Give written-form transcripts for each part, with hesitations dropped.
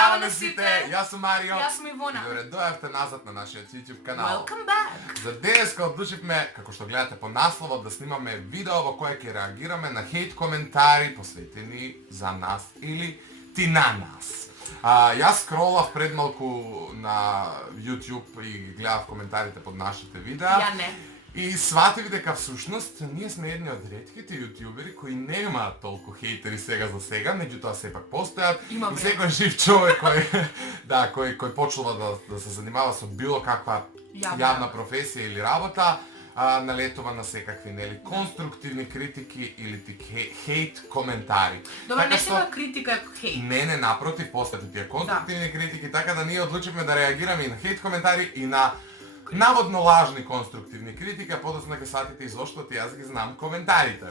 Здрава на сите! Јас сум Марио. Јас сум Ивона. И добре дојавте назад на нашиот YouTube канал. Welcome back! За денеска одлучивме, како што гледате по насловот, да снимаме видео во кое ќе реагираме на хейт коментари посветени за нас или ти на нас. Јас скролав пред малку на YouTube и гледав коментарите под нашите видеа. Ја не. И сватив дека всушност ние сме едни од ретките јутјубери кои немаат толку хейтери сега за сега, меѓутоа сепак постојат. И секој жив човек кој почнува да се занимава со било каква јавна професија или работа, налетува на секакви нели конструктивни критики или хейт коментари. Добро, не сема критика е хейт. Не, напротив, постојат тие конструктивни критики, така да ние одлучивме да реагираме и на хейт коментари и на наводно лажни конструктивни критики, а подоцна ќе сватите и зошто јас ги знам коментарите.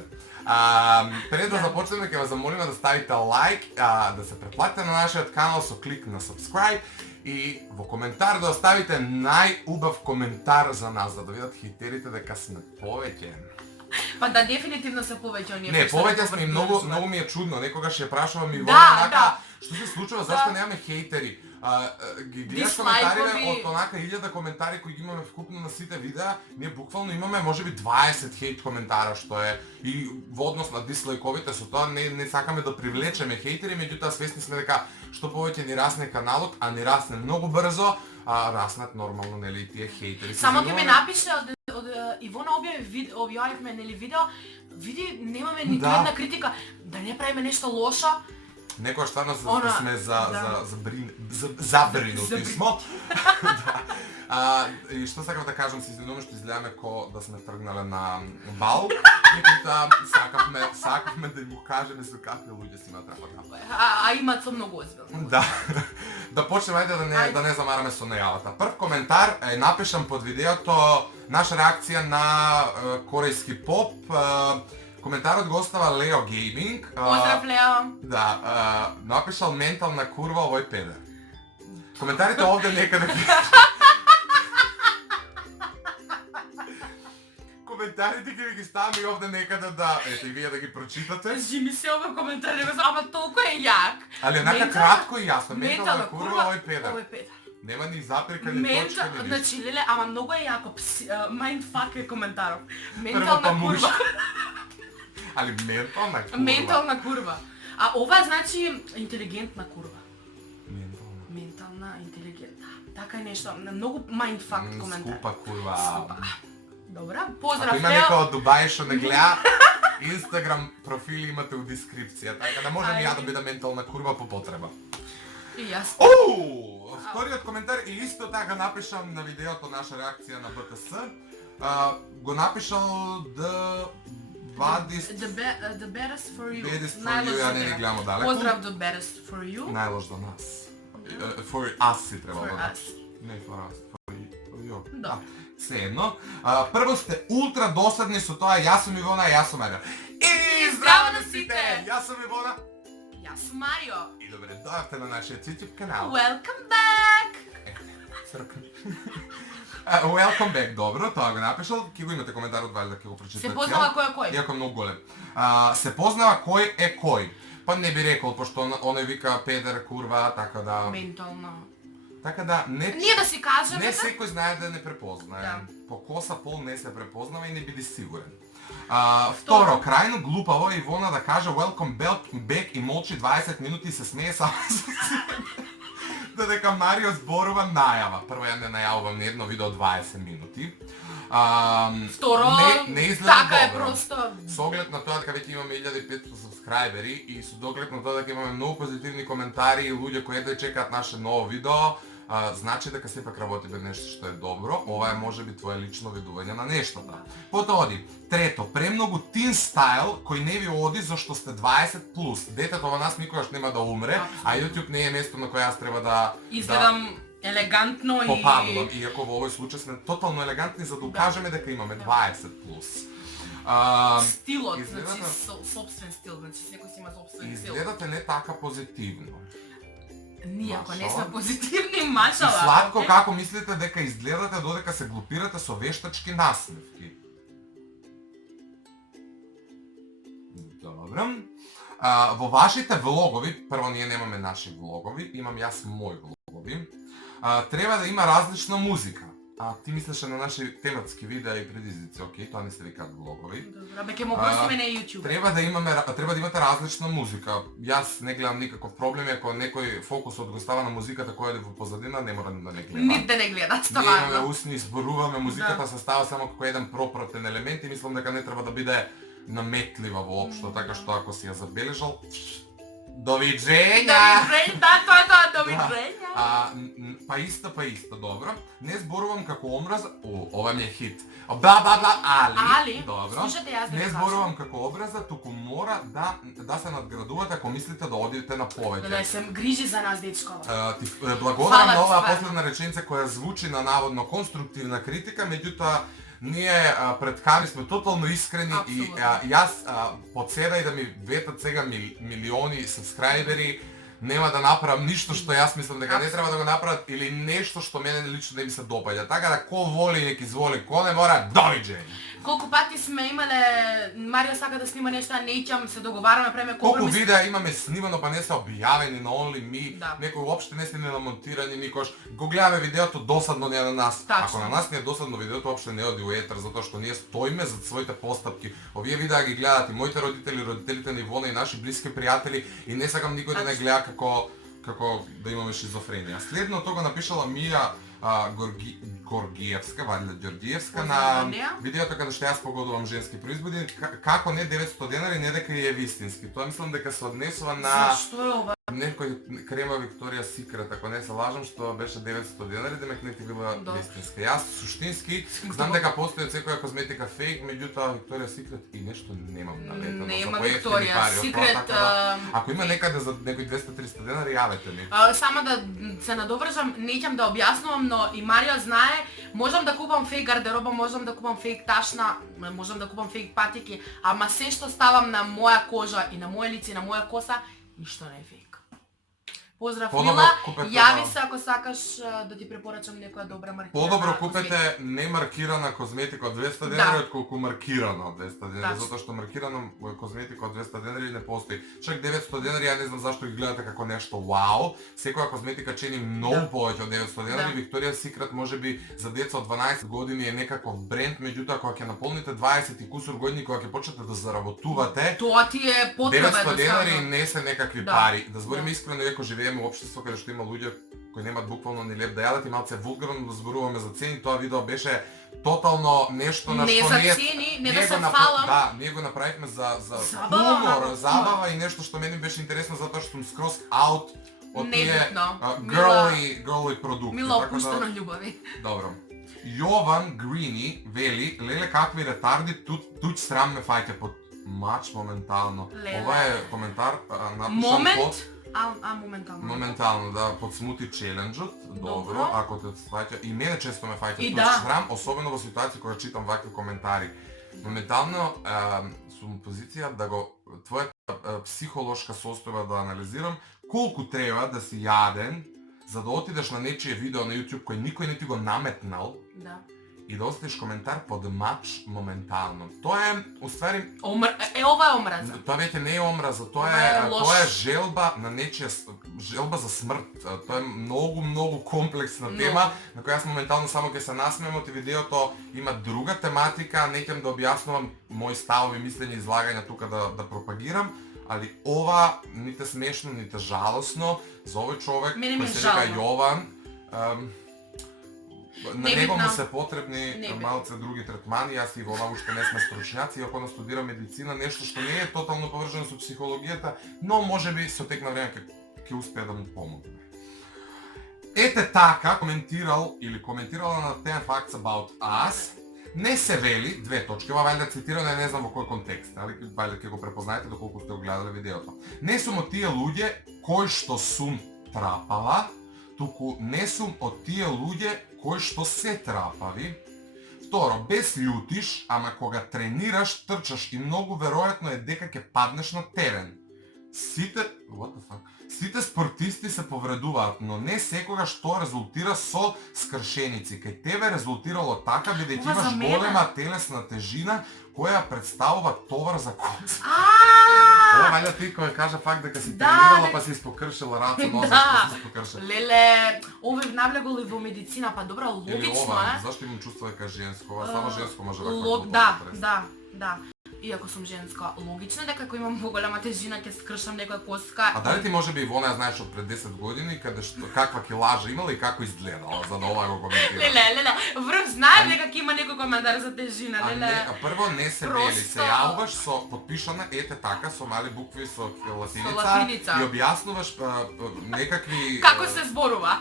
Пред да започнеме, ќе ве замолиме да ставите лайк, да се претплатите на нашиот канал со клик на subscribe и во коментар да оставите најубав коментар за нас, за да видат хейтерите дека сме повеќе. Па да, дефинитивно се повеќе оние. Не, повеќе сме, многу ми е чудно, некогаш ја прашувам и Ивона, што се случува, зашто немаме хейтери? Ги гледаш коментарите од онака 1000 коментари кои ги имаме вкупно на сите видеа, ние буквално имаме можеби 20 хейт коментара, што е и во однос на дислайковите, со тоа не сакаме да привлечеме хейтери, меѓутоа свесни сме дека што повеќе ни расне каналот, а ни расне многу брзо, раснат нормално нели тие хейтери. Само ќе ми напише од Ивона објавивме нели видео, види немаме ниту една критика, да не правиме нешто лошо. Некоја стварно сме забринути смо. И што сакав да кажам, се извинувам што изгледаме ко да сме тргнале на бал. Сакавме да им го кажеме со какви луѓе си имат работа. А имаат со многу озбилно. Да почнеме да не замараме со најавата. Прв коментар е напишан под видеото наша реакција на корејски поп. Коментарот го остава Лео Гейминг. Поздрав, Лео. Да, напишал ментална курва овој педер. Коментарите овде некаде коментарите ќе ги ставам и овде некаде да, ете и вие да ги прочитате. Жи се овој коментар, ама толку е јак. Али онака кратко и јасно, ментална курва овој педер. Нема ни запирка ни точка ни ништо. Значи, леле, ама многу е јако. Mindfuck е коментаров. Ментална курва. Али ментална курва. Ментална курва. А ова значи интелигентна курва. Ментална, интелигентна. Така е нешто, многу mindfuck коментар. Скупа курва. Скупа. Добра, поздрав, Ако има Лео. некој од Дубај што не гледа, Инстаграм профили имате у дескрипција, така да можам и ја да бидам ментална курва по потреба. И јас. Вториот коментар и исто така напишам на видеото наша реакција на БТС. Го напишал The best for you. Ја не гледам далеко. Поздрав the best for you. Најлош за нас. For us си треба да. Не for us, for you. Да. Сеедно. Прво сте ултра досадни со тоа, јас сум Ивона, јас сум Марио. И здраво на сите! Јас сум Ивона. Јас сум Марио. И добре дојавте на нашиот YouTube канал. Welcome back! Welcome back, добро, тоа го напишал, ќе го имате коментарот валјда ќе го прочитате. Се познава кој е кој. Иако многу голем. Се познава кој е кој. Па не би рекол, пошто оној вика педер, курва, така да... Ментална. Така да, Ние да си кажеме... Не секој знае да не препознае. По коса пол не се препознава и не биди сигурен. Второ, крајно глупаво Ивона да каже welcome back и молчи 20 минути и се смее само со дека Марио зборува најава. Прво ја не најавувам ни едно видео 20 минути. Второ, не изгледа така е добро. просто. Со оглед на тоа дека веќе имаме 1500 сабскрајбери и со оглед на тоа дека имаме многу позитивни коментари и луѓе кои едва чекаат наше ново видео, значи дека сепак работиме нешто што е добро. Ова е можеби твое лично видување на нештата. Потоа оди. Трето, премногу тин стайл кој не ви оди зашто сте 20+. Детето во нас никогаш нема да умре, а YouTube не е место на кое јас треба да изгледам елегантно и попадувам, иако во овој случај сме тотално елегантни за да укажеме дека имаме 20+. Стилот, значи собствен стил, значи секој си има собствен стил. Изгледате не така позитивно. Ние ако не сме позитивни, машала. И сладко како мислите дека изгледате додека се глупирате со вештачки насмевки. Добро. Во вашите влогови, прво ние немаме наши влогови, имам јас мои влогови, треба да има различна музика. Ти мислеше на наши тематски видеа и предизвици, окей, тоа не се викаат влогови. Добро, бе ќе му пустиме на YouTube. Треба да имате различна музика. Јас не гледам никаков проблем ако некој фокус од го става на музиката која е во позадина, не мора да не гледа. Нит да не гледа, Ние стварно. имаме устни, зборуваме, музиката се става само како еден пропратен елемент и мислам дека не треба да биде наметлива воопшто, така што ако си ја забележал, довиđenја! Да, тоа е тоа, довиđenја. Па исто, добро. Не зборувам како омраз, ова ми е хит. Али, добро. Слушате, јас Не зборувам како образа, туку мора да се надградувате ако мислите да одите на повеќе. Да се грижи за нас, дечкова. Ти благодарам Фала на ти, оваа стварно. последна реченица која звучи на наводно конструктивна критика, меѓутоа ние пред камери сме тотално искрени и јас под седа и да ми ветат сега милиони сабскрајбери, нема да направам ништо што јас мислам дека не треба да го направат или нешто што мене лично не ми се допаѓа. Така да ко воли нека изволи, ко не мора, довиđenја. Колку пати сме имале Марио сака да снима нешто, а неќам се договараме, преме Колку компромис. видеа имаме снимано па не се објавени на Only Me, Да. некои уопште не се ни намонтирани никош. Го гледаме видеото досадно не е на нас. Тачно. Ако на нас не е досадно видеото, уопште не оди у етер затоа што ние стоиме зад своите постапки. Овие видеа ги гледаат и моите родители, родителите на Ивона и наши блиски пријатели и не сакам никој да не гледа како да имаме шизофренија. Следното го напишала Мија Горгиевска, валјда Ѓоргиевска на видеото каде што јас погодувам женски производи, како не 900 денари, не дека е вистински. Тоа мислам дека се однесува на Зашто е ова? некој крема Викторија Секрет, ако не се лажам, што беше 900 денари, демек не ти била вистинска. Јас суштински знам дека постои од секоја козметика фейк, меѓутоа Викторија Секрет и нешто немам налетено. Нема Викторија Секрет. Ако има некаде за некои 200-300 денари, јавете ми. Само да се надовржам, неќам да објаснувам, но и Марио знае, можам да купам фейк гардероба, можам да купам фейк ташна, можам да купам фейк патики, ама се што ставам на моја кожа и на моје лице и на моја коса, ништо не е фейк. Поздрав, Мила, јави се ако сакаш да ти препорачам некоја добра маркирана. Подобро купете немаркирана козметика од 200 денари отколку маркирана од 200 денари, затоа што маркирана козметика од 200 денари не постои. Чак 900 денари, ја не знам зашто ги гледате како нешто вау. Секоја козметика чини многу повеќе од 900 денари. Викторија Секрет можеби за деца од 12 години е некаков бренд, меѓутоа кога ќе наполните 20 и кусур години, кога ќе почнете да заработувате, тоа ти е потреба 900 денари не се некакви Да. пари. Да збориме искрено, иако живееме во општество каде што има луѓе кои немаат буквално ни леп да јадат и малце вулгарно да зборуваме за цени, тоа видео беше тотално нешто на Не што за ние цени, не да ние се го фалам. Да, ние го направивме за Забава, хумор, ама, забава и нешто што мене беше интересно затоа што сум скроз аут од тие Небитно. girly продукти. Мило така да- опуштено љубави. Добро. Јован Грини вели, леле какви ретарди, туѓ срам ме фаќа под мач моментално. Леле. Ова е коментар напишан Момент, под моментално. моментално, да, под смути челенџот. Добро, ако те сваќа. И мене често ме фаќа И туѓ да. срам, особено во ситуации кога читам вакви коментари. Моментално сум у позиција да го твојата психолошка состојба да анализирам колку треба да си јаден за да отидеш на нечие видео на YouTube кој никој не ти го наметнал Да. и да оставиш коментар под мач моментално. Тоа е, уствари, Ова е омраза. тоа веќе не е омраза, Ова е лош. тоа е желба на нечија желба за смрт. Тоа е многу комплексна тема на која јас моментално само ќе се насмеем од видеото има друга тематика, не ќе да објаснувам мои ставови, мислења и излагања тука да пропагирам, али ова ните смешно, ните жалосно за овој човек Мене ми кој е се вика жално. Јован. На него му Небитно. се потребни Небитно. малце други третмани, јас и во ова уште не сме стручњаци, иако настудирам медицина, нешто што не е тотално поврзано со психологијата, но можеби со тек на време ќе успее да му помогне. Ете така коментирала на 10 Facts About Us, не се вели, две точки, ова вајде цитирано, не знам во кој контекст, али вајде ќе го препознаете доколку сте го гледале видеото. Не сум од тие луѓе кои што сум трапала, туку не сум од тие луѓе кои што се трапави. Второ, без љутиш, ама кога тренираш, трчаш и многу веројатно е дека ќе паднеш на терен. Сите спортисти се повредуваат, но не секогаш тоа резултира со скршеници. Кај тебе резултирало така, бидејќи Ова за имаш мене. голема телесна тежина која представува товар за коца. Ова ваља ти кој кажа факт дека си тренирала па си испокршила раце, ноза, што си испокршила. Леле, овој навлегол и во медицина, па добра, Или логично ова, е. зашто имам чувство дека женско, ова само женско може да Да. Иако сум женска, логично е дека ако имам поголема тежина ќе скршам некоја коска. А дали ти може би Ивона ја знаеш од пред 10 години каде што каква килажа имала и како изгледала за да ова го коментира? Леле, врв знаем дека ќе има некој коментар за тежина, леле. Прво не се вели, се јавуваш со подпишана ете така со мали букви со латиница и објаснуваш некакви Како се зборува?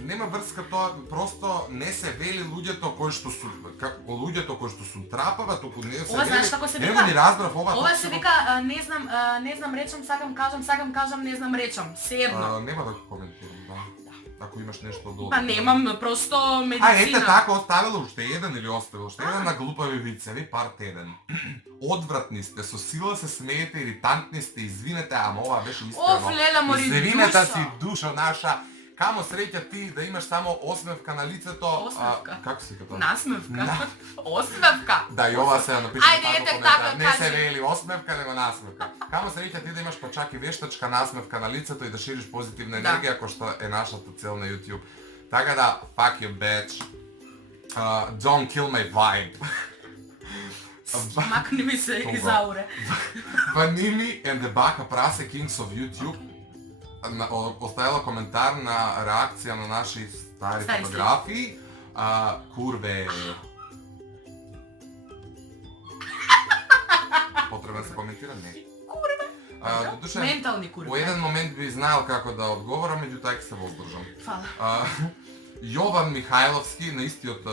Нема врска тоа, просто не се вели луѓето кои што сум трапава, туку не се вели. Ова знаеш како се вика? Нема ни разбрав ова. Ова се вика не знам речам, сакам кажам, не знам речам. Се едно. Нема да го коментирам, да. Ако имаш нешто да. Па немам, просто медицина. Ете така оставила уште еден или оставила уште еден на глупави вицеви, парт 1. Одвратни сте, со сила се смеете, иритантни сте, извинете, ама ова беше искрено. Оф, леле, мори душа. Извинете си душа наша. Камо среќа ти да имаш само осмевка на лицето. Осмевка? Како се като? Насмевка. Осмевка. Да, и ова се напише така, не се вели осмевка, него насмевка. Камо среќа ти да имаш па чак и вештачка насмевка на лицето и да шириш позитивна енергија, кој што е нашата цел на YouTube. Така да, fuck you bitch. Don't kill my vibe. Макни ми се из ауре. Vanimi and the Baka Prase Kings of YouTube оставила коментар на реакција на наши стари фотографии. Курве. Потребно се коментира? Не. Курве? Ментални курве. Во еден момент би знаел како да одговорам, меѓутоа ќе се воздржам. Фала. Јован Михајловски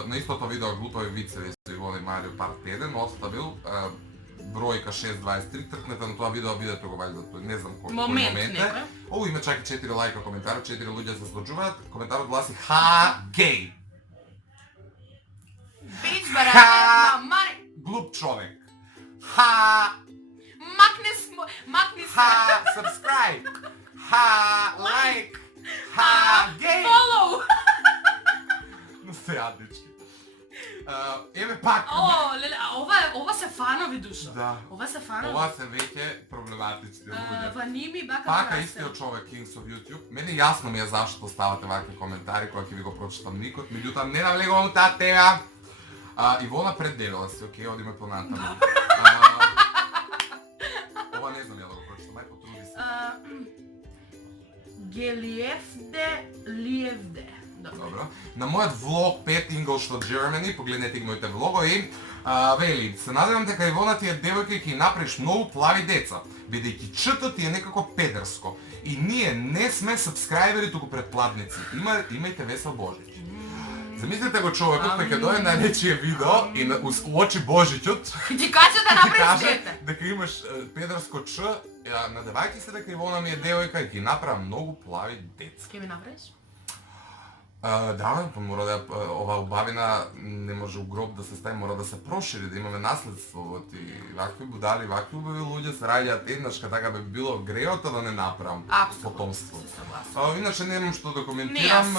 на истото видео глупави вицеви со Ивона и Марио парт 1 оставил бројка 623, тркнете на тоа видео, видете го вајде, не знам кој момент е. Ово има чак и 4 лајка коментара, 4 луѓе се случуваат. Коментарот гласи ха гей. Бич барате, мари. Глуп човек. Ха. Макни се. Ха subscribe. Ха лайк. Ха гей. Follow. Но сте јаднички. Еве пак. Леле, ова се фанови душа. Да. Ова се фанови. Ова се веќе проблематични луѓе. Vanimi Baka Пака Prase. истиот човек Kings of YouTube. Мене јасно ми е зашто ставате вакви коментари кои ќе ви го прочитам никот, меѓутоа не навлегувам таа тема. Ивона преддебела си, окей, одиме понатаму. Ова не знам ја да го прочитам, ај потруди се. Гелиевде. Добро. На мојот влог 5 Ingolstadt Germany, погледнете ги моите влогови, вели, се надевам дека Ивона ти е девојка и ќе направиш многу плави деца, бидејќи чт ти е некако педерско. И ние не сме сабскрајбери туку предплатници. Имајте весел Божиќ. Замислете го човекот кој ќе дојде на нечие видео и уочи Божиќот. Ти каже да направиш дете. Дека имаш педерско ч, надевајќи се дека Ивона ми е девојка и ќе направам многу плави деца. Ке ми направиш? Да, мора да ова убавина не може у гроб да се стави, мора да се прошири, да имаме наследство. И вакви будали, вакви убави луѓе се раѓаат еднаш, така би било греото да не направам потомство. Иначе немам што да коментирам.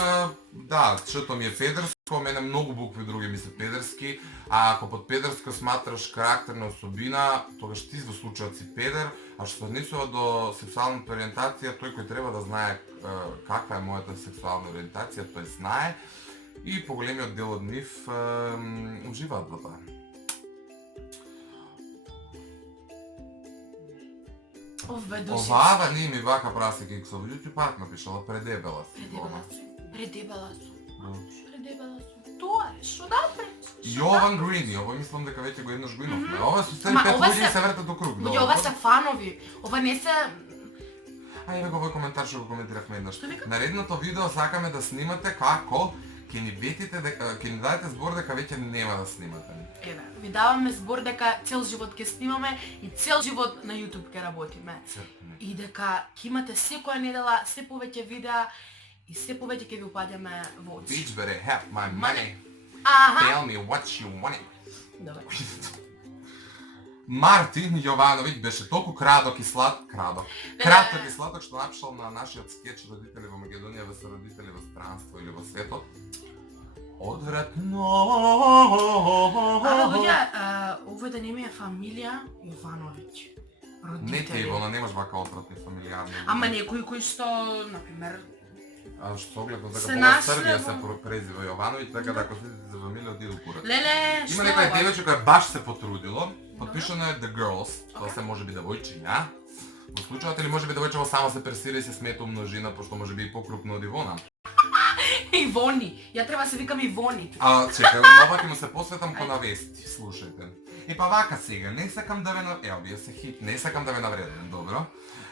Да, чето ми е педерско, мене многу букви други ми се педерски, а ако под педерско сматраш карактерна особина, тогаш ти во случајот си педер, а што се однесува до сексуалната ориентација, тој кој треба да знае каква е мојата сексуална ориентација, тој знае и поголемиот дел од нив уживаат во тоа. Оваа не ми Baka Prase Kings of YouTube пак напишала предебела си. Предебела сум. Тоа е, што да пречиш? Јован Грини, ова мислам дека веќе го еднаш го имавме. Ова се цели 5 луѓе се вртат до круг. Ова се фанови, ова не се... Ајде го овој коментар што го коментиравме еднаш. Наредното видео сакаме да снимате како ќе ни ветите дека ќе ни дадете збор дека веќе нема да снимате. Еве, ви даваме збор дека цел живот ќе снимаме и цел живот на YouTube ќе работиме. И дека ќе имате секоја недела се повеќе видеа и се повеќе ќе ви упаѓаме во очи. Bitch better have my money. Tell me what you want. Добре. Мартин Јовановиќ беше толку краток и сладок, што напишал на нашиот скеч Родители во Македонија ве се родители во странство или во светот. Одвратно. Луѓе, овој да не ми е фамилија Јовановиќ. Не те, Ивона, немаш вака отвратни фамилијарни. Ама некои кои што, например, Што огледно дека се Пола нашле Србија во- се презива Јовановиќ, така да ако следите за фамилија, одиду курат. леле, Има што некој ова? девојче кој баш се потрудило, подпишано е The Girls, тоа се може би девојчиња. Во случајот или може би девојчево само се пресира и се смета умножина, пошто може би и покрупно од Ивона. Ивони, ја треба да се викам Ивони. Чекај, нова ќе му се посветам ко навести, слушајте. И па вака сега, не сакам да ве вие се хит, не сакам да ве навредам, добро?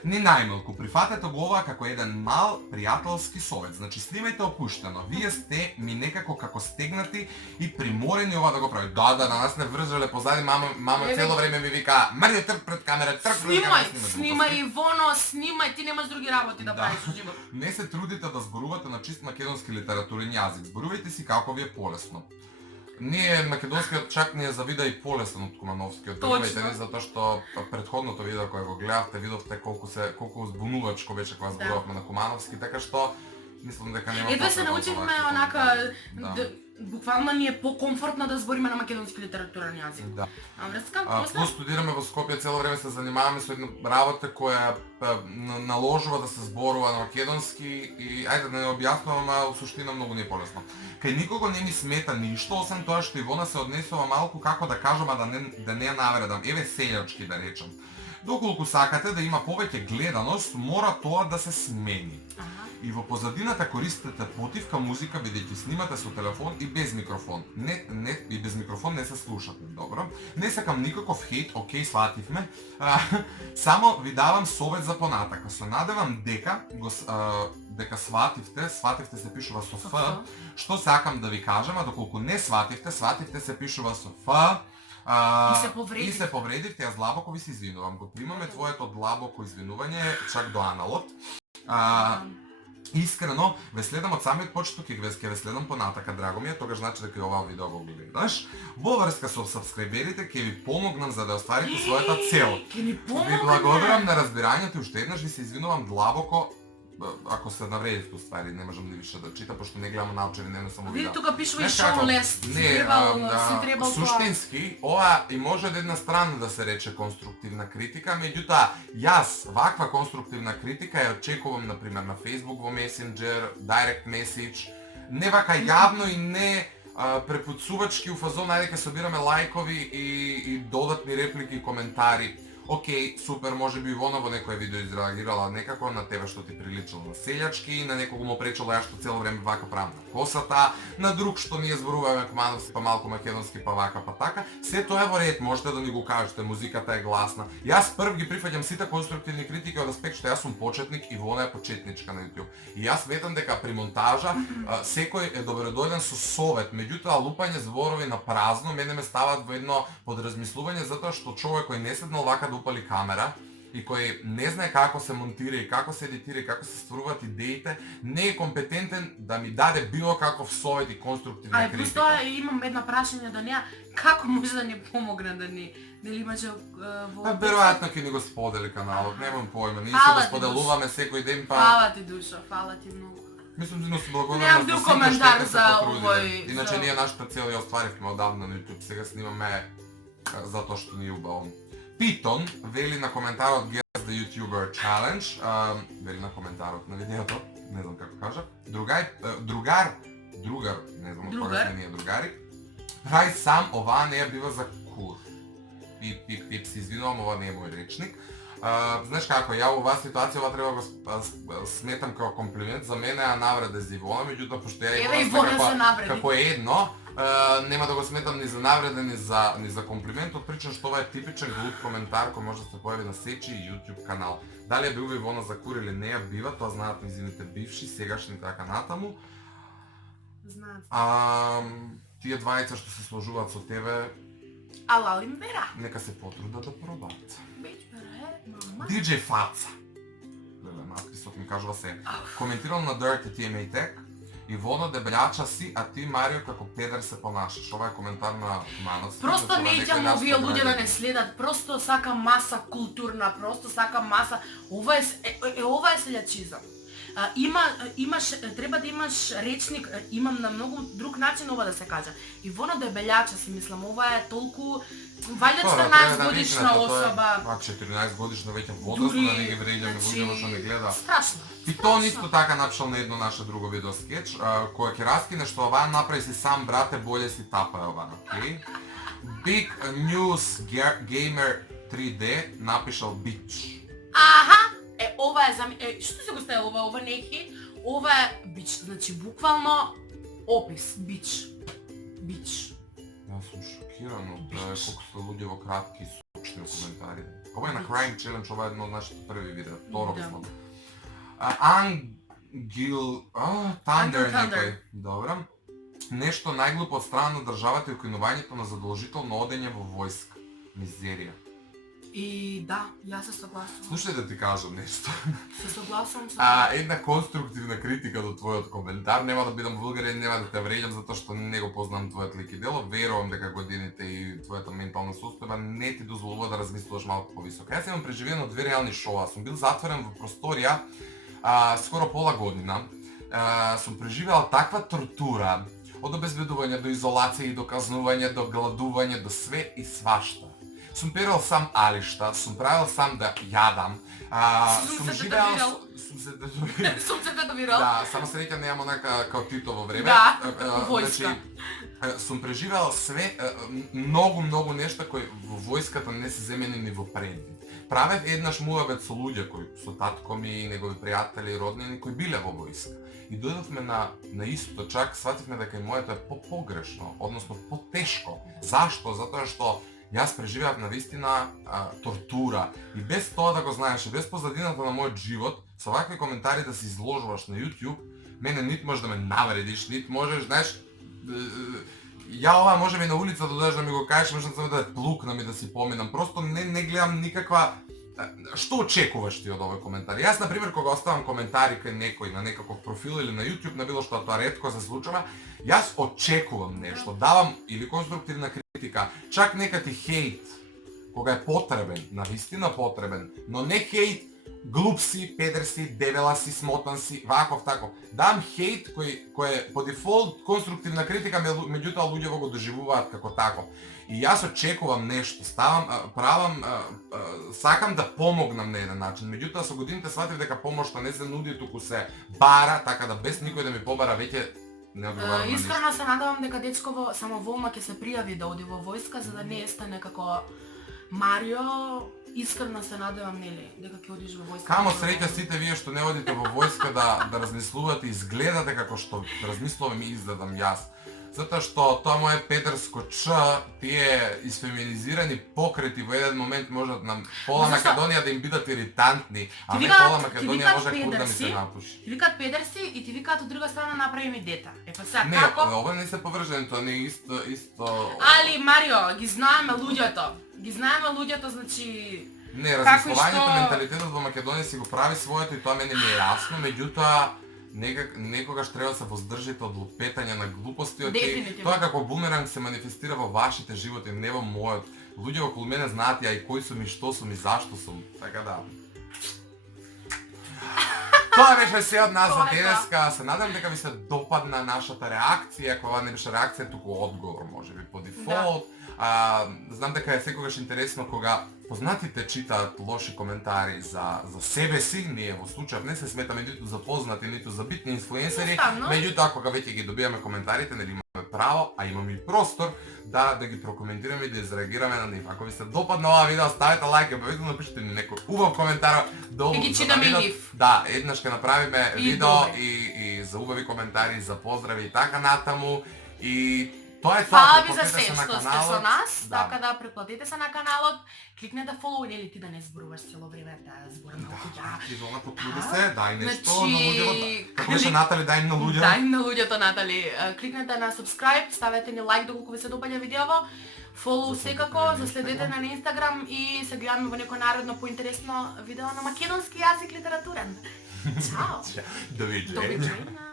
Ни најмалку, прифатете го ова како еден мал пријателски совет. Значи, снимајте опуштено. Вие сте ми некако како стегнати и приморени ова да го прави. Да, на нас не врзале позади, мама цело време ми вика, мрди трк пред камера, трк пред камера. Снимај Ивоно, снимај, ти немаш други работи да правиш во живот. Не се трудите да зборувате на чист македонски литературен јазик. Зборувајте си како ви е полесно. Ние македонскиот чак ни е за вида и полесен од кумановскиот. Верувајте ни, затоа што претходното видео кое го гледавте, видовте колку узбунувачко беше кога зборувавме на кумановски, така што мислам дека нема. Едва се научивме онака буквално ни е покомфортно да збориме на македонски литературен јазик. Да. А врска, Плюс студираме во Скопје, цело време се занимаваме со една работа која наложува да се зборува на македонски и ајде да не објаснувам, а во суштина многу не е полесно. Кај никого не ми смета ништо, освен тоа што Ивона се однесува малку како да кажам, а да не ја навредам. Еве селјачки да речам. Доколку сакате да има повеќе гледаност, мора тоа да се смени. И во позадината користите потивка музика бидејќи снимате со телефон и без микрофон. И без микрофон не се слушате, добро? Не сакам никаков хейт, окей, свативме. Само ви давам совет за понатака. Се надевам дека свативте се пишува со Ф, што сакам да ви кажам, а доколку не свативте се пишува со Ф. И се повредивте, јас длабоко ви се извинувам. Го примаме твоето длабоко извинување чак до аналот. Искрено, ве следам од самиот почеток и ќе ве следам понатака, драго ми е, тогаш значи дека и оваа видео го гледаш. Во врска со сабскрајберите ќе ви помогнам за да остварите својата цел. Ви благодарам на разбирањето и уште еднаш ви се извинувам длабоко. Ако се навредите уствари, не можам да више да чита, пошто не гледам научени, не само видео. Види тука пишува и Шон Лест, си требал тоа. Суштински, ова и може од една страна да се рече конструктивна критика, меѓутоа, јас ваква конструктивна критика ја очекувам, например, на Facebook, во Messenger, Direct Message, не вака јавно и не препуцувачки у фазон, ајде ке собираме лајкови и додатни реплики и коментари. Океј, супер, може би Ивона во некој видео изреагирала некако на тебе што ти приличало на селјачки, на некого му пречело ја што цело време вака правам на косата, на друг што ние зборуваме кумановски, па малку македонски, па вака, па така. Се тоа е во ред, можете да ни го кажете, музиката е гласна. Јас прв ги прифаќам сите конструктивни критики од аспект што јас сум почетник, Ивона е почетничка на YouTube. И јас сметам дека при монтажа секој е добредојден со совет, меѓутоа лупање зборови на празно мене ме стават во едно подразмислување затоа што човек кој не седнал вака да упали камера и кој не знае како се монтира и како се едитира и како се стваруваат идеите, не е компетентен да ми даде било каков совет и конструктивна критика. Плюс тоа имам една прашање до неа, како може да ни помогне да ни дали имаше во веројатно ќе ни го сподели каналот, немам појма, ние се го споделуваме секој ден па. Фала ти Душо, фала ти многу. Мислам дека се благодарам за коментар за овој. Иначе ние нашата цел ја остваривме одавна на YouTube, сега снимаме затоа што ни е убаво. Питон вели на коментарот Guess the YouTuber Challenge, вели на коментарот на видеото, не знам како кажа, другар, не знам од кога сме ние другари, прај сам, оваа не ја бива за кур. Пип, се извинувам, ова не е мој речник. Знаеш како, ја во оваа ситуација ова треба го сметам како комплимент, за мене е навреда за Ивона, меѓутоа пошто ја Ивона како е едно, нема да го сметам ни за навреда, ни за комплимент, од причина што ова е типичен глуп коментар кој може да се појави на сечи и YouTube канал. Дали ја бива Ивона за кур или не ја бива, тоа знаат низините бивши, сегашни така натаму. Тие двајца што се сложуваат со тебе, Алал им бера. Нека се потрудат да пробаат. Бич бере, мама. DJ Фаца. Леле, надписот ми кажува се. Коментирал на Dirty TMA Tech. Ивона дебеляча си, а ти Марио како педер се понашаш. Ова е коментар на Манас. Просто не идам овие луѓе да не следат. Просто сака маса културна, просто сака маса. Ова е селјачизам. Треба да имаш речник, имам на многу друг начин ова да се каже. Ивона Дебелјача си мислам, ова е толку вајде 14 годишна особа. 14 годишна веќе возраст, да не ги вреѓаме луѓето што не гледа. Страшно. И тоа исто така напишал на едно наше друго видео скеч, кој ќе раскине што оваа направи си сам брате, боле си тапа оваа, окей? Big News Gamer 3D напишал бич. Аха, ова е што се го стави ова не е ова е бич, значи буквално опис, бич. Јас сум шокиран од колку се луѓе во кратки и сочни коментари. Ова е на Crime Challenge, ова е едно од нашите први видеа, второ мислам. Ангел Thunder некој. Добро. Нешто најглупо од страна на државата и укинувањето на задолжително одење во војска. Мизерија. И да, јас се согласувам. Слушај да ти кажам нешто. Се согласувам со Една конструктивна критика до твојот коментар, нема да бидам вулгарен, нема да те вреѓам затоа што не го познам твојот лик и дело, верувам дека годините и твојата ментална состојба не ти дозволува да размислуваш малку повисоко. Јас имам преживено 2 реални шоуа, сум бил затворен во просторија скоро пола година. Сум преживеал таква тортура, од обезбедување до изолација и до казнување, до гладување, до све и свашта. Сум перал сам алишта, сум правил сам да јадам, сум живеал... Сум се татуирал. Да, само среќа неам онака као Тито во време. Да, војска. Сум преживеал све, многу нешта кои во војската не се земени ни во предни. Правев еднаш муабет со луѓе кои со татко ми и негови пријатели и роднини кои биле во војска. И дојдовме на истото, чак свативме дека и моето е погрешно, односно потешко. Зашто? Затоа што јас преживеав навистина тортура и без тоа да го знаеш, без позадината на мојот живот, со вакви коментари да се изложуваш на YouTube, мене нит можеш да ме навредиш, нит можеш, знаеш, ја ова може би на улица да дојдеш да ми го кажеш, можам само да плукнам и да си поминам. Просто не гледам никаква... Што очекуваш ти од овој коментар? Јас, например, кога оставам коментари кај некој на некаков профил или на YouTube, на било што, тоа ретко се случува, јас очекувам нешто, давам или конструктивна критика, чак некати хейт, кога е потребен, навистина потребен, но не хейт глуп си, педер си, дебела си, смотан си, ваков таков. Дам хейт кој е по дефолт конструктивна критика, меѓутоа луѓе го доживуваат како таков. И јас очекувам нешто, сакам да помогнам на еден начин. Меѓутоа со годините сватив дека помошта не се нуди, туку се бара, така да без никој да ми побара веќе не одговарам на ништо. Искрено се надевам дека дечково само волма ќе се пријави да оди во војска за да не стане како Марио. Искрено се надевам, нели, дека ќе одиш во војска. Камо среќа сите вие што не одите во војска да размислувате и изгледате како што размислувам и изгледам јас. Затоа што тоа мое педерско Ч, тие изфеминизирани покрети во еден момент можат на пола Македонија да им бидат иритантни, а не пола Македонија може кур да ми се напуши. Ти викаат педерси и ти викаат од друга страна направи ми дета. Па сега не, како? Не, ова не се поврзано, тоа не е исто. Али Марио, ги знаеме луѓето, значи не, размислувањето, менталитетот во Македонија си го прави своето и тоа мене ми е јасно, меѓутоа некогаш треба да се воздржите од лупетање на глупости, тоа како бумеранг се манифестира во вашите животи, не во мојот. Луѓе околу мене знаат ја и кој сум и што сум и зашто сум, така да. Тоа беше се од нас за денеска. Се надам дека ви се допадна нашата реакција, кога не беше реакција, туку одговор, можеби по дефолт. Знам дека е секогаш интересно кога познатите читаат лоши коментари за себе си, ние во случајот не се сметаме ниту за познати, ниту за битни инфлуенсери, меѓутоа кога веќе ги добиваме коментарите, нели имаме право, а имаме и простор да ги прокоментираме и да изреагираме на нив. Ако ви се допадна ова видео, ставете лајк и обавезно напишете ни некој убав коментар долу. И ги читаме и нив. Да, еднаш ќе направиме видео и за убави коментари, за поздрави и така натаму. И тоа е тоа. Фала ви за се што сте со нас, така да претплатете се на каналот, кликнете follow или ти да не зборуваш цело време, да зборам на луѓе. Изола поклуди се, дај нешто на луѓето. Како беше Натали, дај на луѓето. Дај на луѓето, Натали. Кликнете на subscribe, ставете ни лайк доколку ви се допаѓа видеово. Follow секако, заследете на Instagram и се гледаме во некој наредно поинтересно видео на македонски јазик литературен. Чао. Довиѓење.